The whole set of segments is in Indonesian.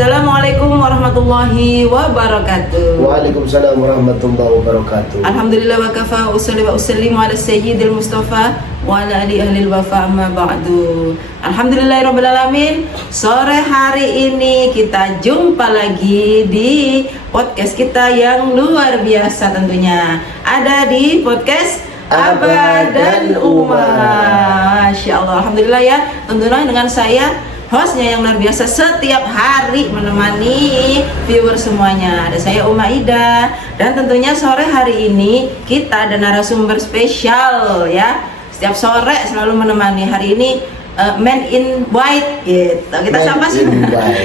Assalamualaikum warahmatullahi wabarakatuh. Waalaikumsalam warahmatullahi wabarakatuh. Alhamdulillah wa kafa usalli wa usallimu ala sayyidil mustafa wa ala ali ahlil wafa amma ba'du. Alhamdulillahirabbil alamin. Sore hari ini kita jumpa lagi di podcast kita yang luar biasa tentunya. Ada di podcast Abah dan Uma. Masya Allah, alhamdulillah ya. Tentunya dengan saya hostnya yang luar biasa setiap hari menemani viewer semuanya. Ada saya Uma Ida, dan tentunya sore hari ini kita ada narasumber spesial ya. Setiap sore selalu menemani. Hari ini Man in White gitu.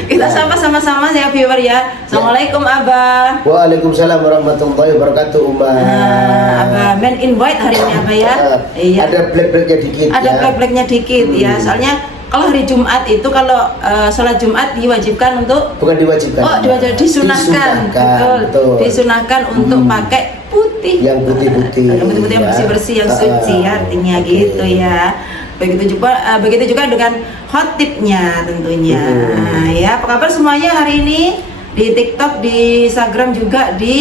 Kita sapa sama-sama ya viewer ya. Assalamualaikum Abah. Waalaikumsalam warahmatullahi wabarakatuh Uma. Abah Man in White hari ini Abah ya. Iya. Ada black-blacknya dikit. Ada black-blacknya dikit ya. Soalnya kalau hari Jumat itu kalau sholat Jumat diwajibkan untuk disunahkan. Betul. Disunahkan untuk pakai putih. Yang putih-putih. Yang putih-putih, yang bersih-bersih, yang suci artinya gitu ya. Begitu juga dengan khotibnya tentunya. Ya, apa kabar semuanya hari ini? Di TikTok, di Instagram juga, di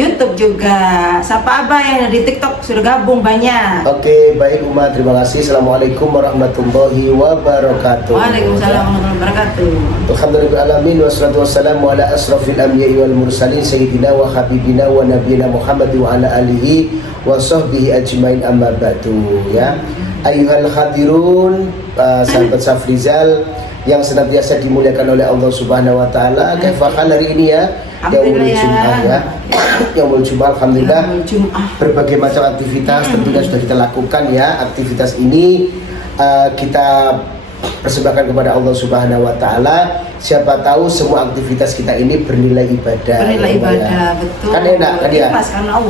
YouTube juga. Sapa Abah yang di TikTok sudah gabung banyak. Oke, baik Uma, terima kasih. Assalamualaikum warahmatullahi wabarakatuh. Waalaikumsalam warahmatullahi wabarakatuh. Alhamdulillahirabbil wassalatu wassalamu ala asrofil anbiya'i wal mursalin sayyidina wa habibina wa nabiyina Muhammad wa ala alihi wa sahbihi ajmain amma ba'du ya. Ayyuhal hadirun, sahabat Safrizal yang senantiasa dimuliakan oleh Allah Subhanahu wa taala. Kaifahal hari ini ya? Yaumul Jumat ya. Yaumul Jumat, alhamdulillah. Berbagai macam aktivitas tentunya sudah kita lakukan ya. Aktivitas ini kita persembahkan kepada Allah Subhanahu wa taala. Siapa tahu semua aktivitas kita ini bernilai ibadah. Bernilai ibadah, betul. Kan enak kan ya?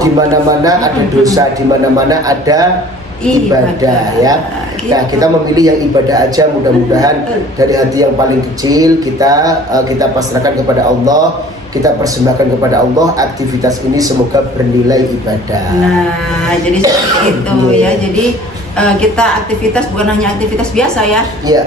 Di mana-mana ada dosa, di mana-mana ada ibadah ya. Nah, kita memilih yang ibadah aja, mudah-mudahan dari hati yang paling kecil kita pasrahkan kepada Allah, kita persembahkan kepada Allah. Aktivitas ini semoga bernilai ibadah. Nah, jadi seperti itu ya. Jadi kita aktivitas bukan hanya aktivitas biasa ya. Iya.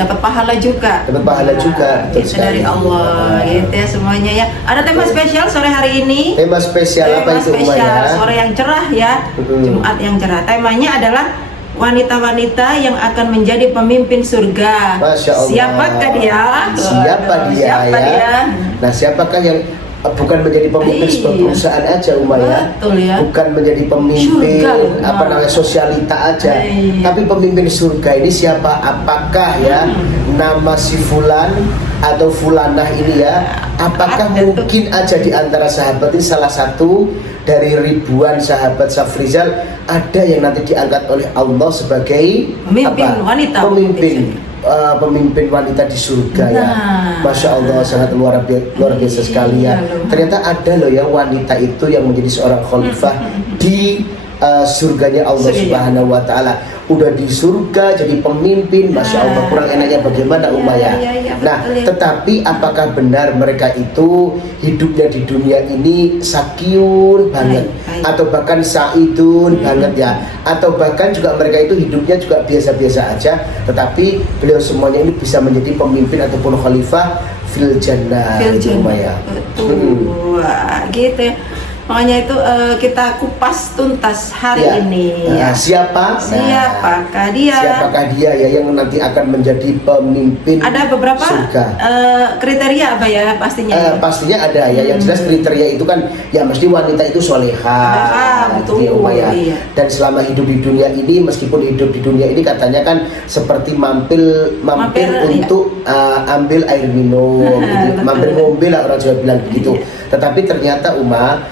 Dapat pahala juga. Dapat pahala juga. Itu dari Allah. Gitu ya semuanya ya. Ada tema spesial sore hari ini. Tema spesial apa itu ya? Sore yang cerah ya. Jumat yang cerah. Temanya adalah wanita-wanita yang akan menjadi pemimpin surga. Masya Allah. Siapakah dia? Siapa dia ya? Nah, siapakah yang bukan menjadi pemimpin sebuah perusahaan aja Uma ya? Betul ya. Bukan menjadi pemimpin surga, sosialita aja. Tapi pemimpin surga ini siapa? Apakah ya nama si fulan atau fulanah ini ya? Apakah mungkin aja di antara sahabat ini salah satu dari ribuan sahabat Safrizal ada yang nanti diangkat oleh Allah sebagai pemimpin wanita di surga ya. Masya Allah, sangat luar biasa sekali ya. Ternyata ada loh ya wanita itu yang menjadi seorang khalifah di surganya Allah Subhanahu wa taala. Udah di surga jadi pemimpin, Masya Allah, kurang enaknya bagaimana Uma ya. Nah, tetapi apakah benar mereka itu hidupnya di dunia ini sakyun banget, atau bahkan saidun banget ya, atau bahkan juga mereka itu hidupnya juga biasa-biasa aja, tetapi beliau semuanya ini bisa menjadi pemimpin ataupun khalifah fil jannah. Betul. Gitu ya. Makanya itu kita kupas tuntas hari ini ya. Siapakah dia? Siapakah dia ya yang nanti akan menjadi pemimpin? Ada beberapa surga. Kriteria apa ya pastinya? Pastinya ada ya. Yang jelas kriteria itu kan ya mesti wanita itu solehah, betul ya. Iya. Dan selama hidup di dunia ini, meskipun hidup di dunia ini katanya kan seperti mampir untuk ambil air minum, gitu. Mampir ngombe lah orang Jawa bilang begitu. Tetapi ternyata Uma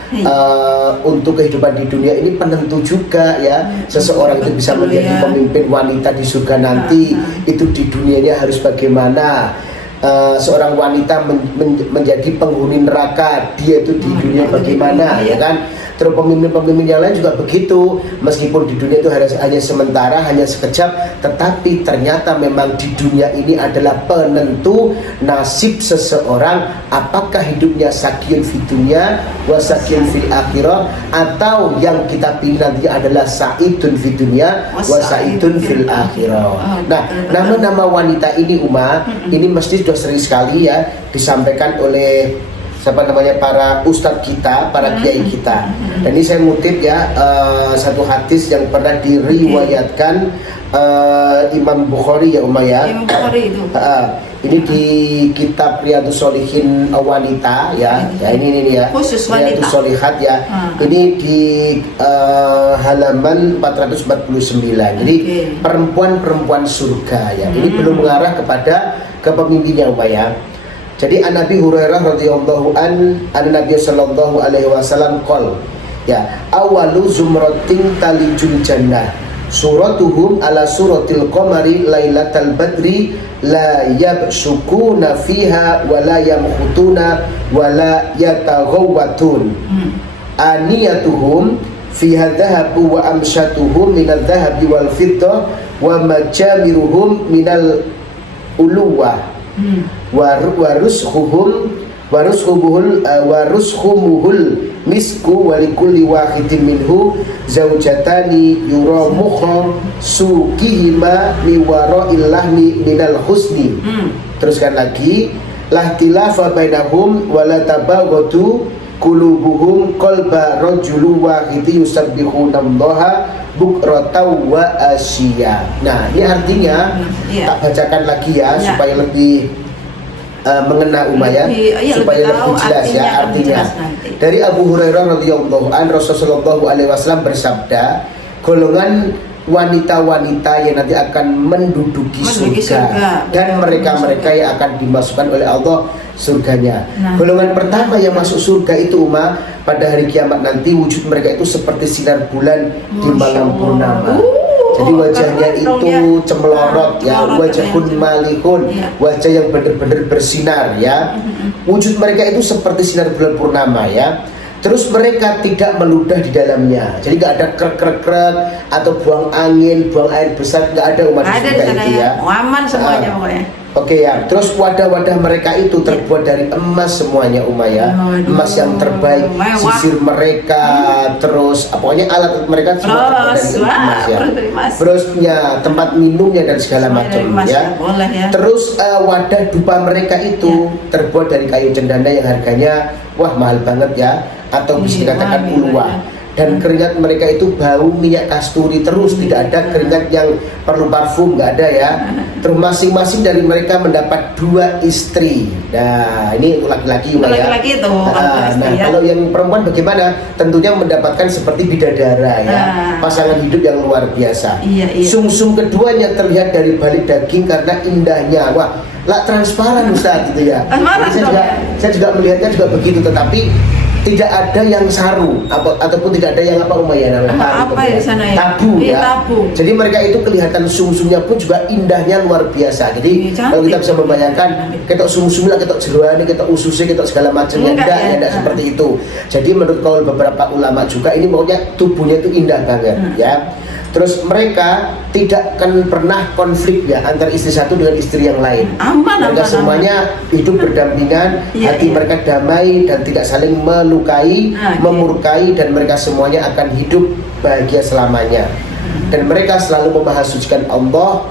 untuk kehidupan di dunia ini penentu juga ya. Seseorang itu bisa menjadi pemimpin wanita di surga nanti. Itu di dunianya harus bagaimana. Seorang wanita menjadi penghuni neraka, dia itu di dunia bagaimana ya kan. Terus pemimpin-pemimpin yang lain juga begitu. Meskipun di dunia itu hanya sementara, hanya sekejap, tetapi ternyata memang di dunia ini adalah penentu nasib seseorang, apakah hidupnya sakyun fid dunya wa sakyun fil akhirah, atau yang kita pilih nanti adalah sa'idun fid dunya wa sa'idun fil akhirah. Nah, nama-nama wanita ini ini mesti sudah sering sekali ya disampaikan oleh para ustadz kita, para kiai kita. Dan ini saya ngutip ya satu hadis yang pernah diriwayatkan Imam Bukhari ya ya. Imam Bukhari itu. Ini di kitab Riyadhus Shalihin wanita ya. Ya ini ya. Khusus wanita. Riyadhus Shalihat ya. Ini di halaman 449. Jadi perempuan-perempuan surga ya. Ini belum mengarah kepada kepemimpinnya ya. Jadi an Nabi Hurairah radhiyallahu an Nabi sallallahu alaihi wasallam qol ya awalu zumratin talijul jannah suratuhum ala suratil qamari lailatal badri la yabsukuna fiha wa la yamkhutuna wa la yataghawwatun aniyatuhum fiha dhahabu wa amshatuhum minal dhahabi wal fiddah wa majamiruhum minal uluwah warushumuhul misku walikulli wahidin minhu zaujatani yura mukha sukihima miwara illahmi minal husni. Teruskan lagi, la tilafa bainahum wala tabaghadu qulubuhum qalba rajulu wahidi yusabbihunallaha bukratan wa asyiya. Nah, ini artinya tak bacakan lagi ya supaya lebih mengena ya, supaya lebih jelas ya artinya. Dari Abu Hurairah radhiyallahu an Rasulullah alaihi wasallam bersabda, golongan wanita-wanita yang nanti akan menduduki surga dan mereka-mereka yang akan dimasukkan oleh Allah surganya. Golongan pertama yang masuk surga itu pada hari kiamat nanti wujud mereka itu seperti sinar bulan di malam purnama. Jadi wajahnya itu cemelorot ya, wajahun malihun, wajah yang benar-benar bersinar ya. Wujud mereka itu seperti sinar bulan purnama ya. Terus mereka tidak meludah di dalamnya, jadi nggak ada krek-krek atau buang angin, buang air besar, nggak ada umat di surga itu ya. Aman semuanya pokoknya. Oke ya, terus wadah-wadah mereka itu terbuat dari emas semuanya ya. Emas yang terbaik, sisir mereka, terus pokoknya alat mereka semua terbuat dari emas ya. Terus ya tempat minumnya dan segala macam ya. Terus wadah dupa mereka itu terbuat dari kayu cendana yang harganya mahal banget ya, atau bisa dikatakan uluwah. Dan keringat mereka itu bau minyak kasturi terus, tidak ada keringat yang perlu parfum, nggak ada ya. Terus masing-masing dari mereka mendapat 2 istri. Nah, ini laki-laki ya. Laki-laki itu. Nah, kalau yang perempuan bagaimana? Tentunya mendapatkan seperti bidadara ya, pasangan hidup yang luar biasa. Sumsum keduanya terlihat dari balik daging karena indahnya. Wah, transparan Ustaz gitu ya. Saya juga melihatnya juga begitu, tetapi tidak ada yang saru ataupun tidak ada yang namanya tabu ya. Jadi mereka itu kelihatan sumsumnya pun juga indahnya luar biasa. Jadi kalau kita bisa membayangkan ketok sumsumnya, ketok jeroane, ketok ususnya, ketok segala macamnya tidak seperti itu. Jadi menurut kaul beberapa ulama juga ini pokoknya tubuhnya itu indah banget ya. Terus mereka tidak akan pernah konflik ya antara istri satu dengan istri yang lain. Mereka semuanya hidup berdampingan, hati mereka damai dan tidak saling melukai, memurkai, dan mereka semuanya akan hidup bahagia selamanya. Dan mereka selalu memahasucikan Allah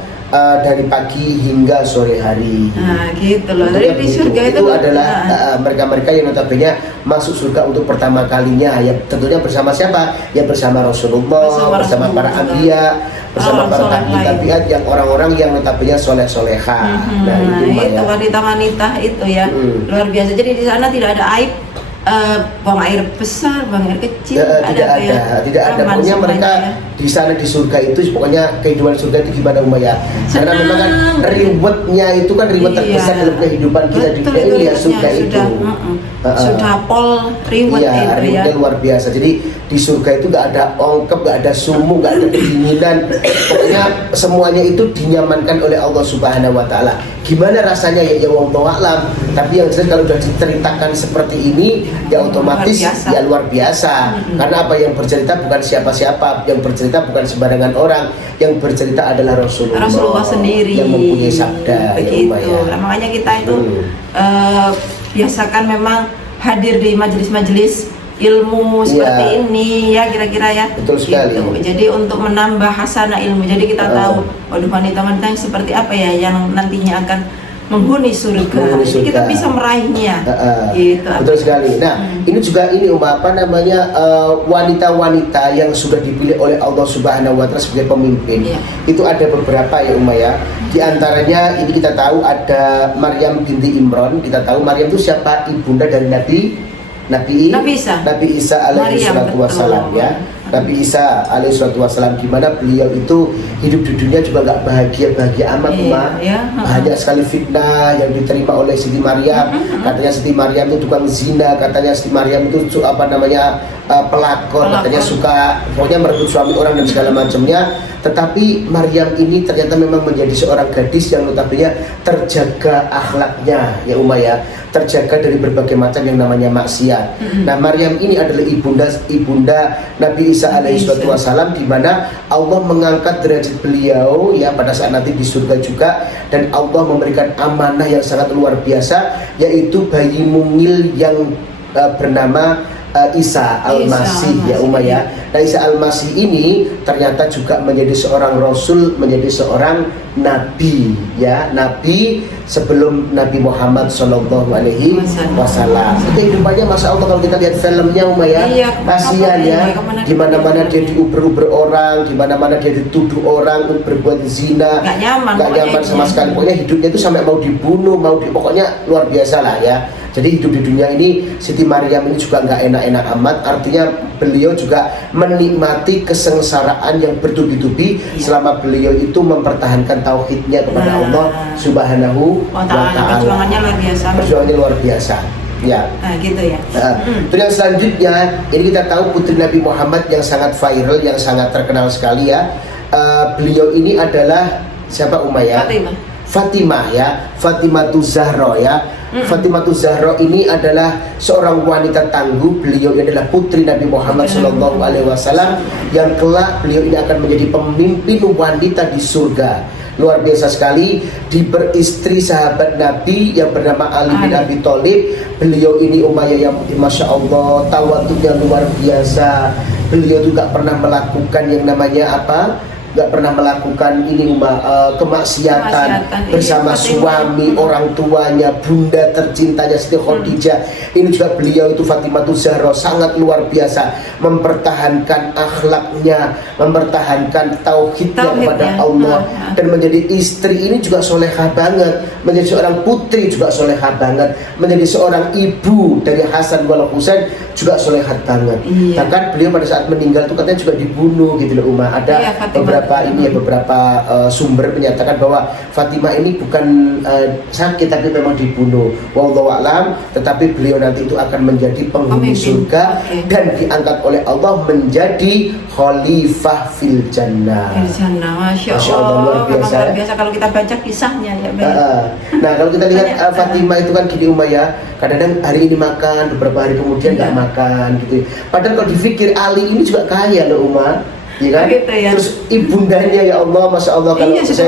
dari pagi hingga sore hari. Nah, gitu loh. Dari di surga itu adalah mereka-mereka yang notabene masuk surga untuk pertama kalinya. Ya tentunya bersama siapa? Ya bersama Rasulullah, bersama para anbiya, bersama para tabi'at yang orang-orang yang notabene soleh-soleha. Nah, itu wanita-wanita itu ya. Luar biasa. Jadi di sana tidak ada aib. Buang air besar, buang air kecil, tidak ada. Pokoknya mereka di sana di surga itu pokoknya kehidupan surga itu gimana ya? Karena memang kan rewardnya itu kan reward terbesar dalam kehidupan kita di dunia ini ya surga itu. Sudah pol reward iya, itu ya. rewardnya luar biasa. Jadi di surga itu nggak ada ongkep, nggak ada sumu, nggak ada kedinginan. Pokoknya semuanya itu dinyamankan oleh Allah Subhanahu Wa Taala. Gimana rasanya ya wallahu a'lam. Tapi yang jelas kalau sudah diceritakan seperti ini ya otomatis ya luar biasa. Karena apa yang bercerita bukan siapa-siapa, yang bercerita bukan sembarangan orang, yang bercerita adalah Rasulullah sendiri yang mempunyai sabda. Begitu. Ya, nah, makanya kita itu biasakan memang hadir di majelis-majelis ilmu seperti ini ya kira-kira ya. Betul sekali. Gitu. Jadi untuk menambah hasanah ilmu. Jadi kita tahu waduh wanita-wanita yang seperti apa ya yang nantinya akan menghuni surga. Jadi kita bisa meraihnya. Gitu. Betul sekali. Nah, ini juga ini apa namanya wanita-wanita yang sudah dipilih oleh Allah Subhanahu Wa Taala sebagai pemimpin. Itu ada beberapa ya ya. Di antaranya ini kita tahu ada Maryam binti Imran. Kita tahu Maryam itu siapa? Ibunda dari Nabi Isa alaihi salatu wassalam ya. Nabi Isa alaihi salatu wassalam, di mana beliau itu hidup di dunia juga nggak bahagia amat, banyak sekali fitnah yang diterima oleh Siti Maryam. Katanya Siti Maryam itu tukang zina, katanya Siti Maryam itu pelakor, katanya suka pokoknya merebut suami orang dan segala macamnya. Tetapi Maryam ini ternyata memang menjadi seorang gadis yang notabene terjaga akhlaknya ya ya, terjaga dari berbagai macam yang namanya maksiat. Nah, Maryam ini adalah ibunda Nabi Isa alaihi wasallam, di mana Allah mengangkat derajat beliau ya pada saat nanti di surga juga, dan Allah memberikan amanah yang sangat luar biasa, yaitu bayi mungil yang bernama Isa Al-Masih ya ya. Nah, Isa Al-Masih ini ternyata juga menjadi seorang rasul, menjadi seorang nabi ya, nabi sebelum Nabi Muhammad Shallallahu Alaihi Wasallam. Kehidupannya masya Allah kalau kita lihat filmnya ya, kasihan ya, di mana-mana dia diuber-uber orang, di mana-mana dia dituduh orang berbuat zina, nggak nyaman sama sekali. Pokoknya hidupnya itu sampai mau dibunuh, pokoknya luar biasa lah ya. Jadi hidup di dunia ini Siti Maryam ini juga nggak enak-enak amat. Artinya beliau juga menikmati kesengsaraan yang bertubi-tubi selama beliau itu mempertahankan tauhidnya kepada Allah Subhanahu wa Ta'ala. Perjuangannya luar biasa. Ya. Nah, gitu ya. Terus yang selanjutnya ini kita tahu putri Nabi Muhammad yang sangat viral, yang sangat terkenal sekali ya. Beliau ini adalah siapa ya? Fatimah ya, Fatimahuz Zahra ya. Fatimahuz Zahra ini adalah seorang wanita tangguh. Beliau ini adalah putri Nabi Muhammad Shallallahu Alaihi Wasallam yang kelak beliau ini akan menjadi pemimpin wanita di surga. Luar biasa sekali, diberistri sahabat Nabi yang bernama Ali bin Abi Thalib. Beliau ini yang masya Allah tawaduknya luar biasa. Beliau juga pernah melakukan yang namanya nggak pernah melakukan kemaksiatan bersama suami, orang tuanya, bunda tercintanya Siti Khadijah. Ini juga beliau itu Fatimahuz Zahra sangat luar biasa mempertahankan akhlaknya, mempertahankan tauhidnya kepada Allah, dan menjadi istri ini juga solehah banget, menjadi seorang putri juga solehah banget, menjadi seorang ibu dari Hasan wal Husain juga solehah banget. Bahkan beliau pada saat meninggal itu katanya juga dibunuh gitu loh Ada beberapa sumber menyatakan bahwa Fatimah ini bukan sakit tapi memang dibunuh. Wallahu a'lam. Tetapi beliau nanti itu akan menjadi penghuni surga dan diangkat oleh Allah menjadi khalifah fil jannah. Masya Allah, luar biasa. Luar biasa kalau kita baca kisahnya ya. Nah, kalau kita lihat Fatimah itu kan gini ya, kadang-kadang hari ini makan, beberapa hari kemudian nggak makan gitu. Padahal kalau dipikir Ali ini juga kaya loh ya kan? Gitu ya. Terus ibundanya ya Allah, masya Allah, kalau Siti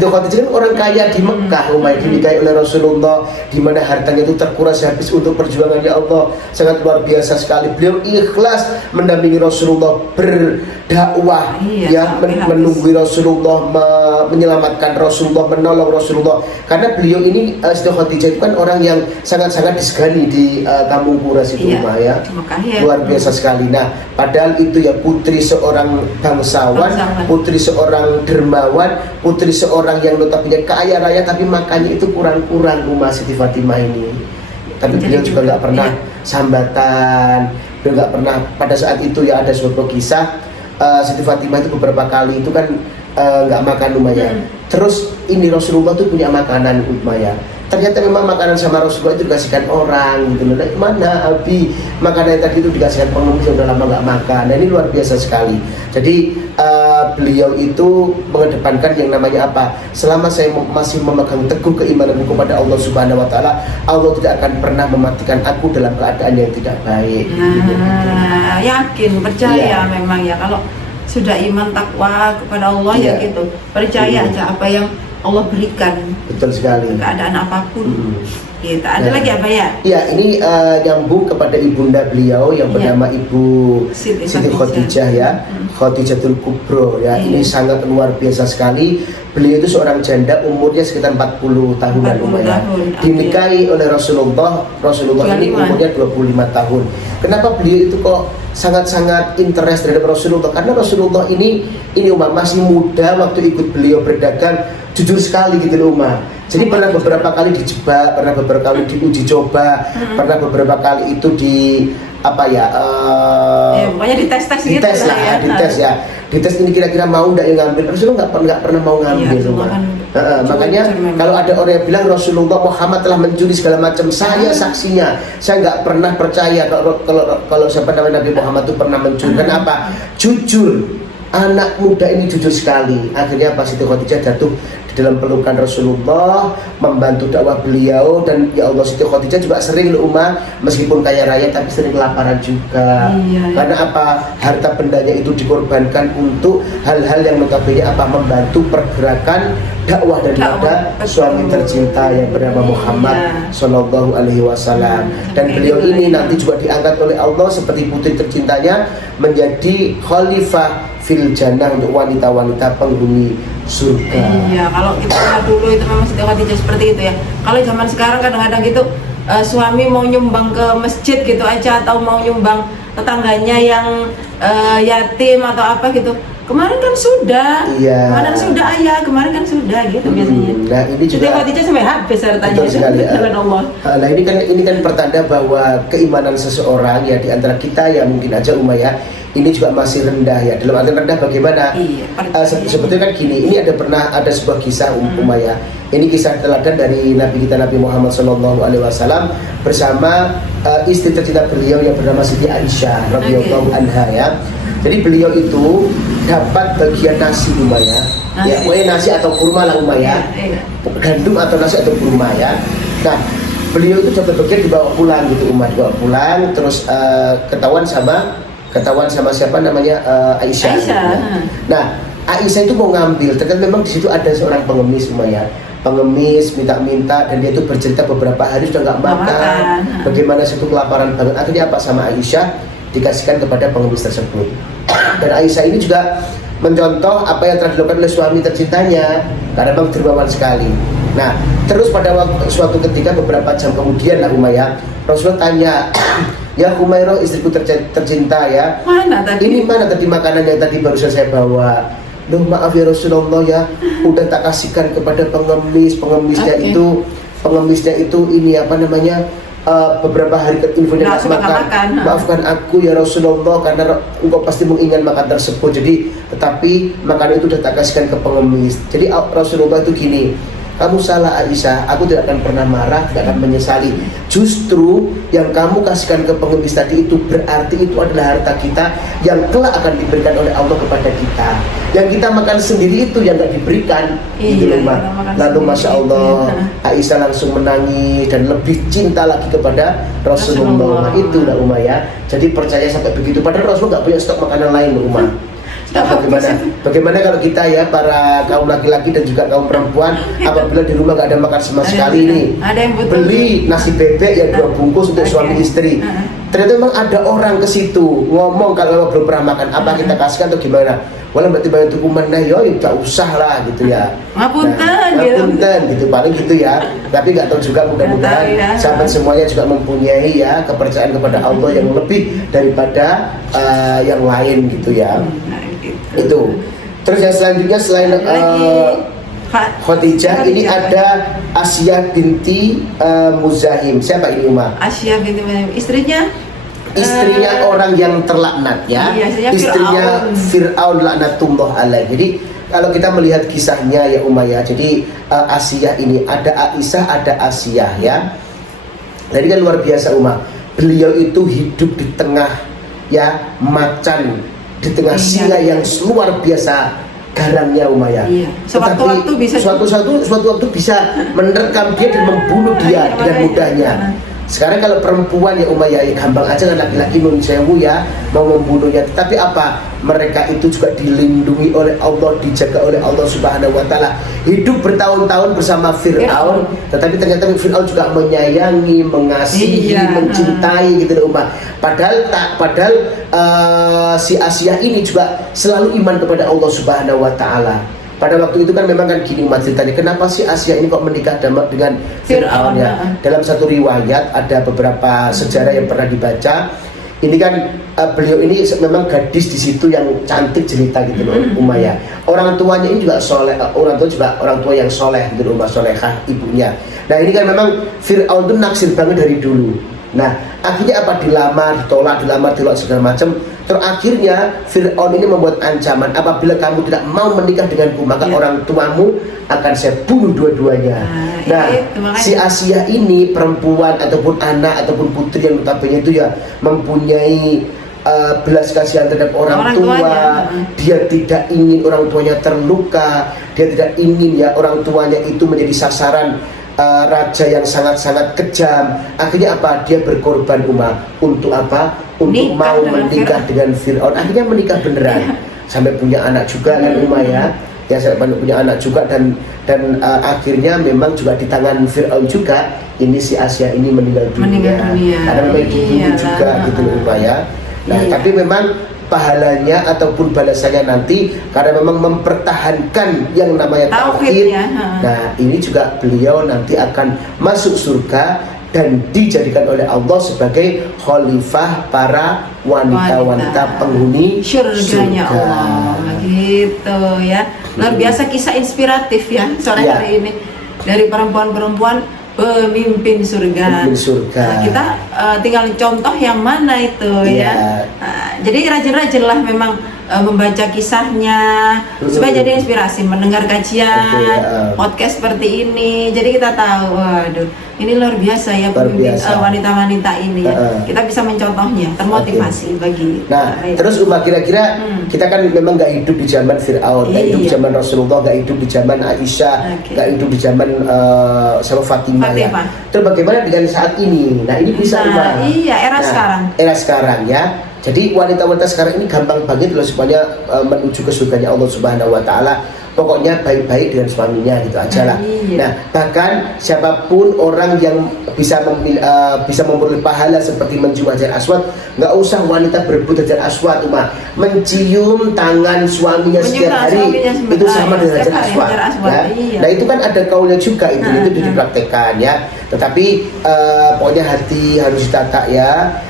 Khadijah kan orang kaya di Mekah, dinikahi oleh Rasulullah, di mana hartanya itu terkuras habis untuk perjuangan ya Allah, sangat luar biasa sekali. Beliau ikhlas mendampingi Rasulullah berdakwah, menunggu Rasulullah, menyelamatkan Rasulullah, menolong Rasulullah. Karena beliau ini Siti Khadijah itu kan orang yang sangat-sangat disegani di Kampung Kuras itu ya. Luar biasa sekali. Nah, padahal itu ya putri seorang bangsawan, putri seorang dermawan, putri seorang yang notabene kaya raya, tapi makannya itu kurang-kurang Siti Fatimah ini. Tapi beliau juga nggak pernah sambatan, beliau nggak pernah. Pada saat itu ya ada suatu kisah, Siti Fatimah itu beberapa kali itu kan nggak makan Umayyah. Terus ini Rasulullah tuh punya makanan Umayyah. Ternyata memang makanan sama Rasulullah itu dikasihkan orang gitu loh. Nah, mana Abi makanan yang tadi itu dikasihkan pengemis yang udah lama nggak makan. Nah, ini luar biasa sekali. Jadi beliau itu mengedepankan yang namanya apa? Selama saya masih memegang teguh keimananku kepada Allah Subhanahu Wa Taala, Allah tidak akan pernah mematikan aku dalam keadaan yang tidak baik. Nah, yakin, percaya Iya. memang ya kalau sudah iman takwa kepada Allah ya Iya. gitu. Percaya Iya. aja apa yang Allah berikan, Betul sekali. keadaan apapun. Gitu. Ada Nah, lagi apa ya? Ya, ini nyambung kepada ibunda beliau yang bernama Ibu Siti Siti Khadijah ya, Khadijatul Kubro ya. Ini sangat luar biasa sekali. Beliau itu seorang janda, umurnya sekitar 40 tahunan 40 Umayyah. tahun, Dinikahi oleh Rasulullah. Rasulullah ini 25. umurnya 25 tahun. Kenapa beliau itu kok sangat-sangat interest terhadap Rasulullah? Karena Rasulullah ini Umar masih muda waktu ikut beliau berdagang, jujur sekali gitu loh Umar. Jadi pernah beberapa kali dijebak, pernah beberapa kali diuji coba, pernah beberapa kali itu di apa ya? Pokoknya dites-tes gitu Dites lah, ya. dites ya. Dites ini kira-kira mau nggak yang ngambil? Rasulullah nggak pernah mau ngambil Iya, Umar. kan Makanya jujur memang. kalau ada orang yang bilang Rasulullah Muhammad telah mencuri segala macam, saya saksinya. Saya nggak pernah percaya kalau siapa namanya Nabi Muhammad itu pernah mencuri. Kenapa? Jujur. Anak muda ini jujur sekali. Akhirnya pas Siti Khadijah jatuh di dalam pelukan Rasulullah, membantu dakwah beliau. Dan ya Allah, Siti Khadijah juga sering loh Umar, meskipun kaya raya tapi sering kelaparan juga. Iya. Karena apa? Harta bendanya itu dikorbankan untuk hal-hal yang notabene apa? Membantu pergerakan dakwah daripada suami tercinta yang bernama Muhammad Sallallahu Alaihi Wasallam. Dan beliau ini nanti juga diangkat oleh Allah seperti putri tercintanya menjadi khalifah fil jannah untuk wanita-wanita penghuni surga. Iya, kalau kita lihat dulu itu memang Siti Khadijah seperti itu ya. Kalau zaman sekarang kadang-kadang gitu suami mau nyumbang ke masjid gitu aja atau mau nyumbang tetangganya yang yatim atau apa gitu. Kemarin kan sudah, Iya. kemarin sudah ayah, kemarin kan sudah gitu biasanya. Nah, ini Siti juga Khadijah sampai habis hartanya betul sekali. jalan Allah. Nah, ini kan pertanda bahwa keimanan seseorang ya di antara kita yang mungkin aja Umayyah ini juga masih rendah ya. Dalam arti rendah bagaimana? Iya, Sebetulnya kan gini, ini ada sebuah kisah Umayyah. Ini kisah teladan dari Nabi kita Nabi Muhammad SAW bersama istri tercinta beliau yang bernama Siti Aisyah radhiyallahu anha ya. Jadi beliau itu dapat bagian nasi Umayyah, ya, nasi atau kurma lah Umayyah, gandum atau nasi atau kurma ya. Nah, beliau itu dapat bagian dibawa pulang gitu dibawa pulang, terus ketahuan sama siapa namanya Aisyah. Ya. Nah, Aisyah itu mau ngambil, ternyata memang di situ ada seorang pengemis Umayyah. Pengemis minta-minta dan dia itu bercerita beberapa hari sudah nggak makan. Bagaimana situ kelaparan banget. Akhirnya apa sama Aisyah dikasihkan kepada pengemis tersebut. Dan Aisyah ini juga mencontoh apa yang telah dilakukan oleh suami tercintanya karena memang dermawan sekali. Nah, terus pada suatu ketika beberapa jam kemudian lah Umayyah, Rasulullah tanya, ya Humairah istriku tercinta ya, Mana tadi? ini mana tadi makanan yang tadi barusan saya bawa? Duh maaf ya Rasulullah ya, udah tak kasihkan kepada pengemisnya itu ini apa namanya beberapa hari infonya nggak makan. Maafkan aku ya Rasulullah karena engkau pasti mengingat makan tersebut. Jadi tetapi makanan itu udah tak kasihkan ke pengemis. Jadi Rasulullah itu gini, kamu salah Aisyah, aku tidak akan pernah marah, tidak akan menyesali. Justru yang kamu kasihkan ke pengemis tadi itu berarti itu adalah harta kita yang kelak akan diberikan oleh Allah kepada kita. Yang kita makan sendiri itu yang nggak diberikan. Gitu loh, Mbak. Lalu Masya Allah, Aisyah langsung menangis dan lebih cinta lagi kepada Rasulullah. Itulah Umayyah. Jadi percaya sampai begitu. Padahal Rasulullah nggak punya stok makanan lain loh Umar. Nah, bagaimana kalau kita ya para kaum laki-laki dan juga kaum perempuan apabila di rumah nggak ada makan sama sekali nih, beli nasi bebek ya 2 bungkus untuk suami istri. Ternyata memang ada orang ke situ ngomong kalau belum pernah makan, apa kita kasihkan atau gimana? Walau berarti banyak tukuman nah yo nggak usah lah gitu ya. Ngapunten gitu paling gitu ya. Tapi nggak tahu juga mudah-mudahan sahabat semuanya juga mempunyai ya kepercayaan kepada Allah yang lebih daripada yang lain gitu ya. Itu. Terus yang selanjutnya selain Khadijah ini ada Asiyah binti Muzahim. Siapa ini Umar? Asiyah binti Muzahim, istrinya istrinya orang yang terlaknat ya. Iya, istrinya Fir'aun laknatullah alaih. Jadi kalau kita melihat kisahnya ya Umayyah, jadi Asiyah ini ada Aisyah, ada Asiyah ya. Jadi kan luar biasa beliau itu hidup di tengah ya macan, di tengah singa yang luar biasa garangnya Umayyah. Iya. Suatu waktu bisa menerkam dia dan membunuh dia dengan mudahnya. Sekarang kalau perempuan ya Umayyah gampang aja kan, laki-laki nun sewu ya mau membunuhnya. Tetapi apa? Mereka itu juga dilindungi oleh Allah, dijaga oleh Allah Subhanahu wa taala. Hidup bertahun-tahun bersama Fir'aun, tetapi ternyata Fir'aun juga menyayangi, mengasihi, mencintai gitu Ummah. Padahal si Asiyah ini juga selalu iman kepada Allah Subhanahu wa taala. Pada waktu itu kan memang kan gini ceritanya, kenapa sih Asiyah ini kok menikah dengan Fir'aun ya? Dalam satu riwayat ada beberapa sejarah yang pernah dibaca. Ini kan beliau ini memang gadis di situ yang cantik jelita gitu loh Umayyah. Orang tuanya ini juga soleh, orang tua yang soleh gitu loh, solehah ibunya. Nah ini kan memang Fir'aun itu naksir banget dari dulu. Nah akhirnya apa, dilamar, ditolak segala macam. Terus akhirnya Fir'aun ini membuat ancaman, apabila kamu tidak mau menikah denganku, maka orang tuamu akan saya bunuh dua-duanya. Nah, si Asiyah ini perempuan ataupun anak ataupun putri yang notabene itu ya mempunyai belas kasihan terhadap orang tua. Dia tidak ingin orang tuanya terluka, dia tidak ingin ya orang tuanya itu menjadi sasaran raja yang sangat-sangat kejam. Akhirnya apa? Dia berkorban untuk apa? Untuk mau menikah dengan Fir'aun. Akhirnya menikah beneran, sampai punya anak juga kan Umayyah. Ya sampai punya anak juga dan akhirnya memang juga di tangan Fir'aun juga ini si Asiyah ini meninggal dunia. Karena memang dibunuh juga gitu Umayyah. Nah tapi memang pahalanya ataupun balasannya nanti karena memang mempertahankan yang namanya tauhid. Nah ini juga beliau nanti akan masuk surga dan dijadikan oleh Allah sebagai khalifah para wanita-wanita penghuni surganya Allah. Gitu ya. Luar biasa kisah inspiratif ya sore hari ini dari perempuan-perempuan pemimpin surga. Nah, kita tinggal contoh yang mana itu ya. Nah, jadi rajin-rajin lah memang membaca kisahnya supaya jadi inspirasi, mendengar kajian podcast seperti ini. Jadi kita tahu, waduh, ini luar biasa ya pemimpin wanita-wanita ini ya. Kita bisa mencontohnya, termotivasi bagi. Nah, terus kira-kira kita kan memang nggak hidup di zaman Fir'aun, nggak hidup di zaman Rasulullah, nggak hidup di zaman Aisyah, nggak hidup di zaman sama Fatimah. Ya. Terus bagaimana dengan saat ini? Nah ini bisa era sekarang. Era sekarang ya. Jadi wanita-wanita sekarang ini gampang banget loh supaya menuju ke surganya Allah Subhanahu wa taala. Pokoknya baik-baik dengan suaminya gitu aja lah. Nah, bahkan siapapun orang yang bisa memperoleh pahala seperti mencium Hajar Aswad, nggak usah wanita berebut Hajar Aswad, mencium tangan suaminya setiap hari itu sama dengan Hajar Aswad. Ya. Nah, itu kan ada kaulnya juga itu dipraktekkan ya. Tetapi pokoknya hati harus ditata ya.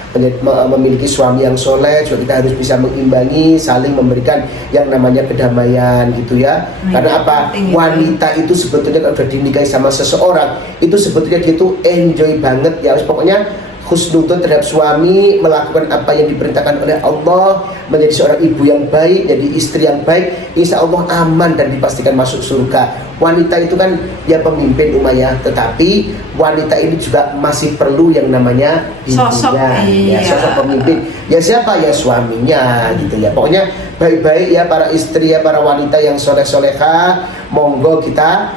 Memiliki suami yang soleh juga kita harus bisa mengimbangi, saling memberikan yang namanya kedamaian gitu ya. Karena apa? Wanita itu sebetulnya kalau sudah dinikahi sama seseorang itu sebetulnya dia itu enjoy banget ya. Pokoknya husnudon terhadap suami, melakukan apa yang diperintahkan oleh Allah, menjadi seorang ibu yang baik, jadi istri yang baik, insya Allah aman dan dipastikan masuk surga. Wanita itu kan ya pemimpin Umayyah, tetapi wanita ini juga masih perlu yang namanya ibunya, ya, sosok pemimpin. Ya siapa? Ya suaminya gitu ya. Pokoknya baik-baik ya para istri ya, para wanita yang soleh-solehah, monggo kita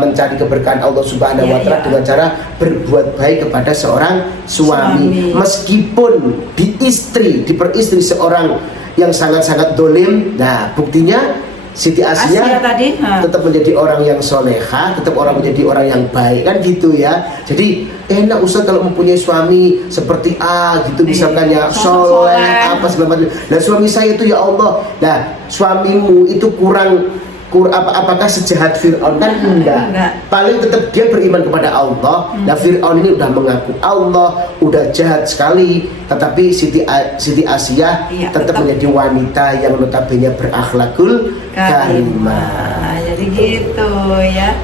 mencari keberkahan Allah Subhanahu wa taala dengan cara berbuat baik kepada seorang suami. Meskipun diperistri seorang yang sangat-sangat dolim. Nah, buktinya Siti Asiyah tadi tetap menjadi orang yang soleha, tetap menjadi orang yang baik kan gitu ya. Jadi enak Ustaz kalau mempunyai suami seperti gitu misalkan ya soleh apa segala macam. Nah suami saya itu ya Allah, nah suamimu itu apakah sejahat Fir'aun? Kan enggak. Paling tetap dia beriman kepada Allah. Nah Fir'aun ini udah mengaku Allah, udah jahat sekali. Tetapi Siti Asiyah tetap menjadi wanita yang notabene berakhlakul karimah. Jadi gitu ya.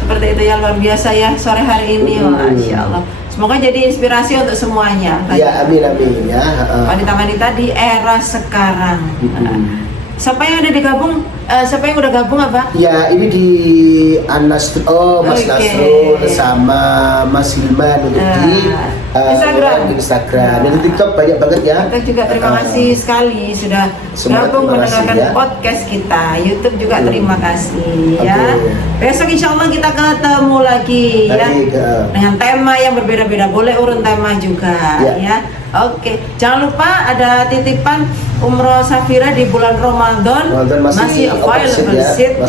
Seperti itu ya, luar biasa ya sore hari ini. Masya Allah. Semoga jadi inspirasi untuk semuanya. Ya, amin amin ya. Wanita-wanita di era sekarang. Siapa yang udah digabung? Siapa yang udah gabung apa? Ya, ini di Mas Oke. Nasrul sama Mas Hilman untuk di Instagram. Dan di TikTok banyak banget ya. Kita juga terima kasih sekali sudah Semangat, gabung terima kasih, mendengarkan ya. podcast kita. YouTube juga terima kasih ya. Oke. Besok insya Allah kita ketemu lagi ya. Dengan tema yang berbeda-beda. Boleh urun tema juga ya. Oke, jangan lupa ada titipan umroh Safira di bulan Ramadan masih available seat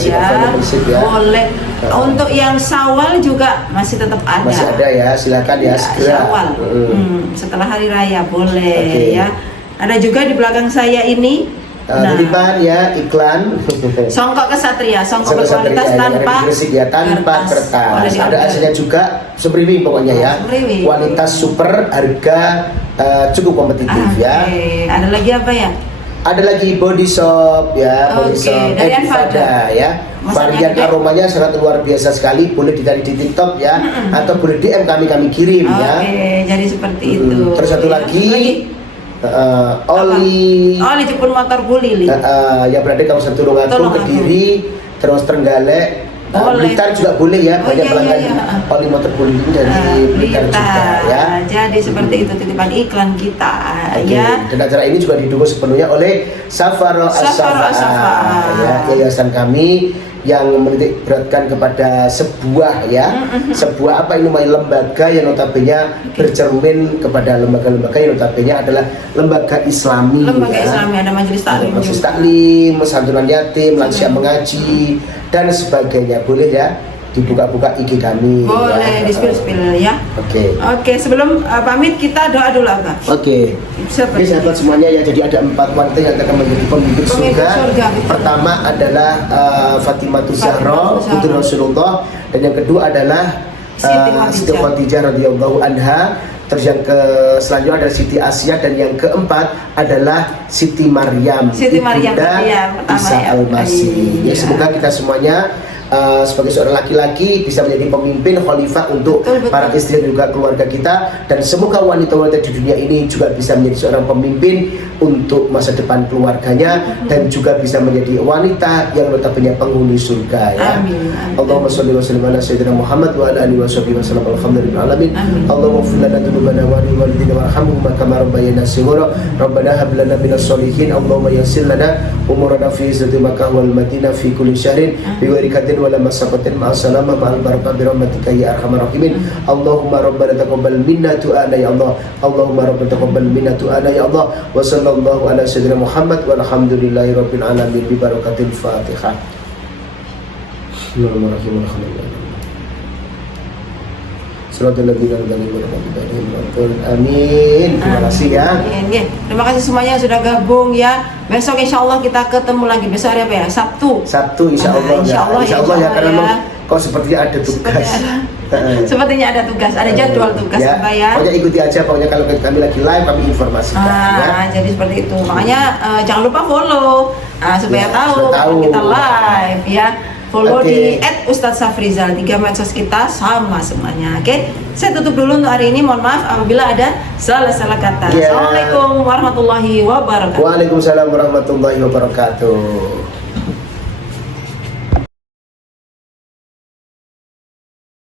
ya. Boleh. Untuk yang Syawal juga masih tetap ada. Masih ada ya, silakan ya segera. Syawal. Setelah hari raya boleh ya. Ada juga di belakang saya ini. Titipan ya, iklan Songkok Kesatria, songkok berkualitas tanpa kertas. Ada hasilnya juga sepriwi pokoknya ya. Kualitas super, harga cukup kompetitif ya. Ada lagi apa ya? Ada lagi body shop ya, body shop dari Enfada ya. Varian aromanya sangat luar biasa sekali. Boleh dicari di TikTok ya, atau boleh DM kami kirim ya. Oke, jadi seperti itu. Terus satu lagi. Oli jepun motor Bulili yang berada di kawasan Tulungagung, Kediri, terus Trenggalek, Blitar juga boleh ya, banyak pelanggan oli motor Bulili dari Blitar juga ya. Jadi seperti itu titipan iklan kita ya. Dan acara ini juga didukung sepenuhnya oleh Safaro As-Safa ya, yayasan kami yang menitik beratkan kepada sebuah sebuah apa ini namanya lembaga yang notabene bercermin kepada lembaga-lembaga yang notabene adalah lembaga Islami. Islami, ada majelis taklim, santunan yatim, lansia mengaji dan sebagainya. Boleh ya dibuka-buka IG kami. Boleh di-spill ya. Oke, sebelum pamit kita doa dulu apa? Oke, sahabat semuanya ya, jadi ada 4 wanita yang akan menjadi pemimpin surga. Pertama adalah Fatimah Zahra putri Rasulullah, dan yang kedua adalah Siti Khadijah radhiyallahu anha. Terus yang selanjutnya adalah Siti Asia, dan yang keempat adalah Siti Maryam Ibunda Isa Al-Masih. Ya, semoga kita semuanya sebagai seorang laki-laki bisa menjadi pemimpin khalifah untuk para istri dan juga keluarga kita, dan semoga wanita-wanita di dunia ini juga bisa menjadi seorang pemimpin untuk masa depan keluarganya dan juga bisa menjadi wanita yang notabene penghuni surga ya. Allahumma sholli wa sallim ala sayyidina Muhammad wa ala alihi washabihi wasallam. Alhamdulillahi alamin. Allahumma ighfir lana dzunubana wa liwalidina warhamhuma kama rabbayana shighara. Rabbana hab lana minas sholihin. Allahumma yassir lana umurana fi izzati Makkah wal Madinah fi kulli syahrin bi ghairi wala masabatin ma'asalama ma'al barakah bi rahmatika ya arhamar rahimin. Allahumma rabbana taqabbal minna du'ana ya Allah. Allahumma rabbana taqabbal minna du'ana ya Allah. Wa sallallahu ala sayyidina Muhammad walhamdulillahi rabbil alamin bi barakatil Fatihah. Bismillahirrahmanirrahim. Amin. Terima kasih ya. Terima kasih semuanya yang sudah gabung ya. Besok insya Allah kita ketemu lagi. Besok hari apa ya? Sabtu Insya Allah ya, karena memang kok sepertinya ada tugas. Sepertinya ada tugas, ada jadwal tugas apa ya. Pokoknya ikuti aja, pokoknya kalau kami lagi live kami informasikan ya. Jadi seperti itu. Makanya jangan lupa follow supaya tahu kita live ya. Follow di @ustadzsafrizal, 3 medsos kita sama semuanya. Saya tutup dulu untuk hari ini. Mohon maaf apabila ada salah kata. Assalamualaikum warahmatullahi wabarakatuh. Waalaikumsalam warahmatullahi wabarakatuh.